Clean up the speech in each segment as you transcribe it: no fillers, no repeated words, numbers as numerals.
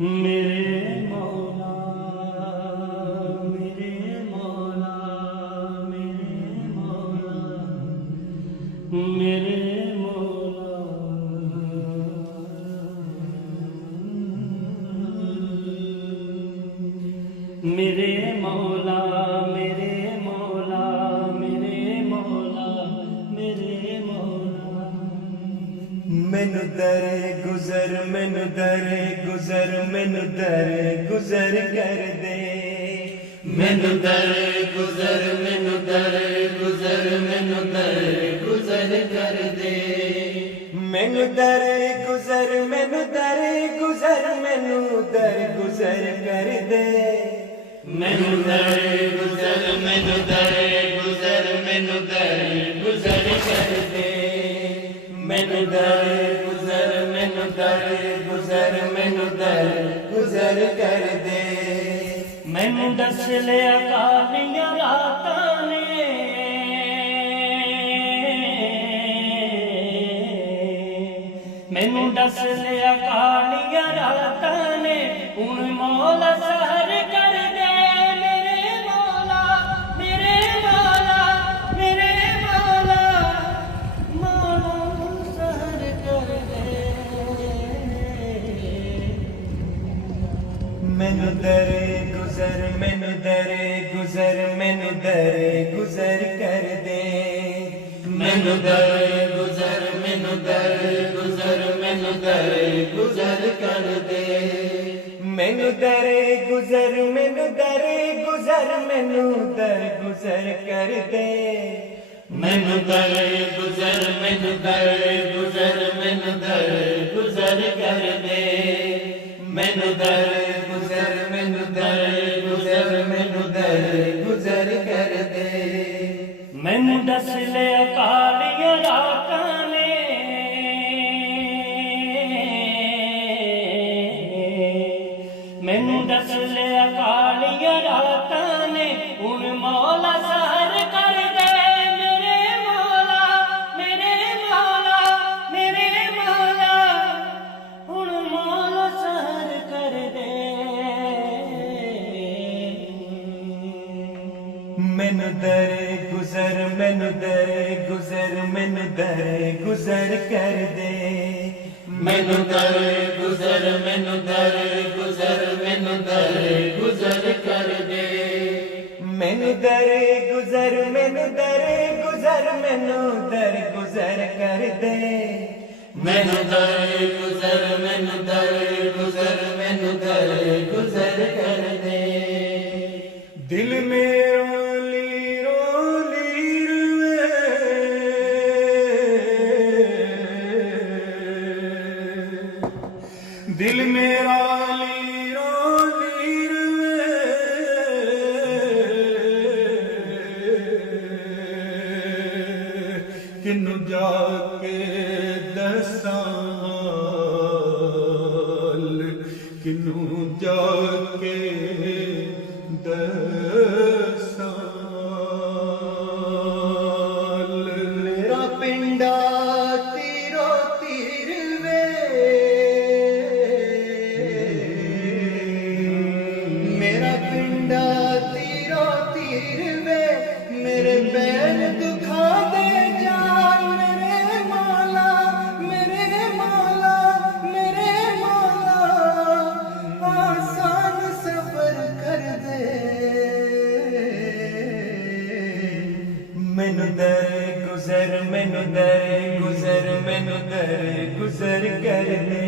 मेरे मौला मेरे मौला मेरे मौला मेरे मौला मेरे मौला मेरे मौला मेरे मौला मेरे मौला मैनू दरे गुजर मैनू दरे गुजर मैनू दरे गुजर कर दे मैनू दरे गुजर मैनू दरे गुजर मैनू दरे गुजर कर दे मैनू दरे गुजर मैनू दरे गुजर मैनू दर गुजर कर दे मैनू दरे गुजर मैनू दरे गुजर मैनू दरे गुजर कर दे मैनू दरे गुजर मैनू दरे गुजर मैनू दर गुजर कर दे मैनू दस लिया कालियां रातां ने मैनू दस लिया कालियां रातां ने हुण मौला सहर कर दे मेरे मौला मेरे मौला मेरे मौला मौला सहर कर दे मैनू दरे गुजर मैनू दरे गुजर मैनू दरे गुजर कर दे मैनू दरे गुजर मैनू दरे गुजर मैनू दरे गुजर कर दे मैनू दरे गुजर मैनू दरे गुजर मैनू दर गुजर कर दे मैनू दरे गुजर मैनू दरे गुजर मैनू दरे गुजर कर दे मैनू दरे गुजर मैनू दरे गुजर मैनू दरे गुजर कर दे मैनू दस लिया कालियां रातां ने मैनू दस लिया कालियां रातां ने हुण मौला सहर कर दे मेरे मौला मेरे मौला मेरे मौला हुण मौला सहर कर दे मैनू दरे गुजर मैनू दरे गुजर मैनू दरे गुजर कर दे मैनू दरे गुजर मैनू दरे गुजर मैनू दरे गुजर कर दे मैनू दरे गुजर मैनू दरे गुजर मैनू दर गुजर कर दे मैनू दरे गुजर मैनू दरे गुजर मैनू दरे गुजर कर दे दिल में रोली रुए दिल मेरा रोली रुए किन्नू जाके दसाल किन्नू जाके दसाल मेरा पिंडा तीरो तीर वे मेरा पिंडा तीरो तीर वे मेरे पैर दुखा दे जान मेरे मौला मेरे मौला मेरे मौला आसान सफर कर दे मैनू दरे गुजर मैनू दरे गुजर मैनू दरे गुजर कर दे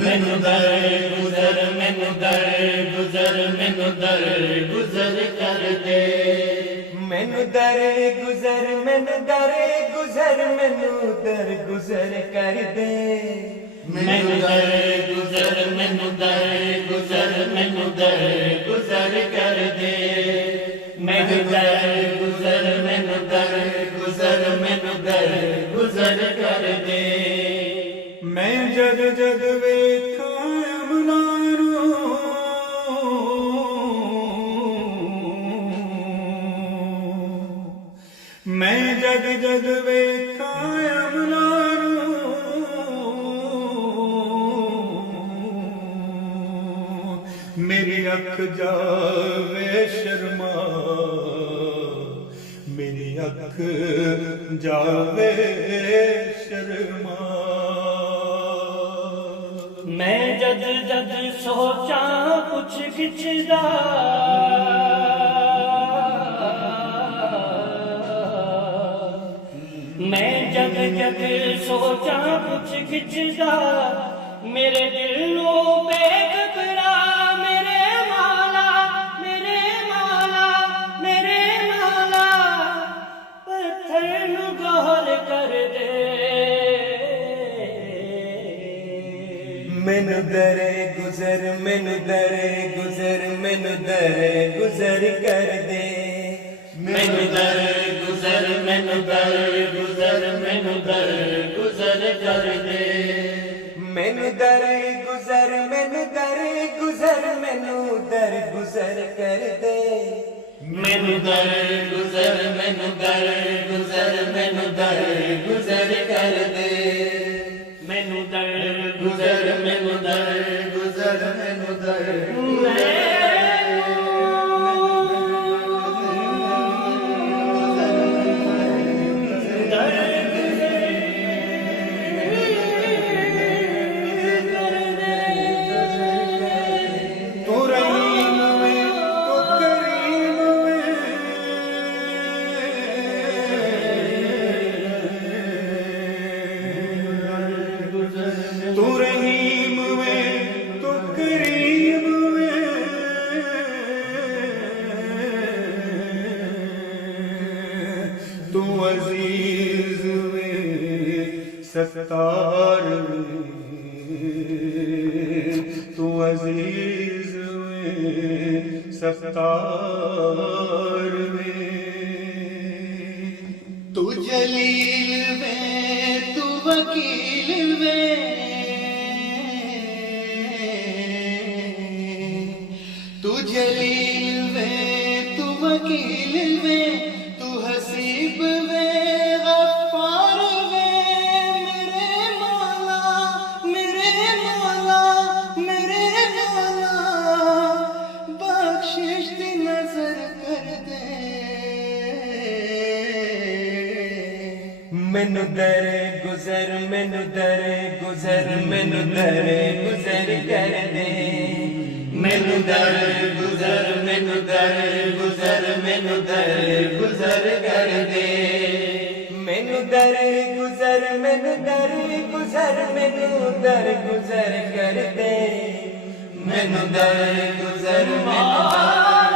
मैनू दरे गुजर मैनू दरे गुजर मैनू दरे गुजर कर दे दर गुजर मैनू दर गुजर मैनू दर गुजर कर दे मैनू दर गुजर मैनू दर गुजर मैनू दर गुजर कर दे मैनू दर गुजर मैनू दर गुजर मैनू दर गुजर कर दे मैं जग जग वेखा यमुना नूं मैं जग जग वेखा यमुना मेरी अख जावे शर्मा मेरी अख जावे शर्मा मैं जद जद सोचा कुछ किचदा मैं जद जद सोचा कुछ किचदा मेरे दिल नो बेकबरा मैनू दरे गुजर मैनू दरे गुजर मैनू दरे गुजर कर दे मैनू दर गुजर मैनू दर गुजर मैनू दर गुजर कर दे मैनू दरे गुजर मैनू दरे गुजर मैनू दर गुजर कर दे मैनू दर गुजर मैनू दर गुजर मैनू दर गुजर कर दे मैनू दर गुजर मैनू दर गुजर मैनू दर तू रहीम में तू करीम में तू अजीज में सत्तार में तू अजीज में सत्तार में तू जलील में तू वकील में तू जलील में तू वकील में तू हसीब में गफ्फार में मेरे मौला मेरे मौला मेरे मौला बख्शिश दी नजर कर दे मैनू दरे गुजर मैनू दरे गुजर मैनू दरे गुजर कर दे मैनू दर गुजर मैनू दर गुजर मैनू दर गुजर कर दे मैनू दरे गुजर मैनू दरे गुजर मैनू दर गुजर कर दे मैनू दर गुजर मैनू दर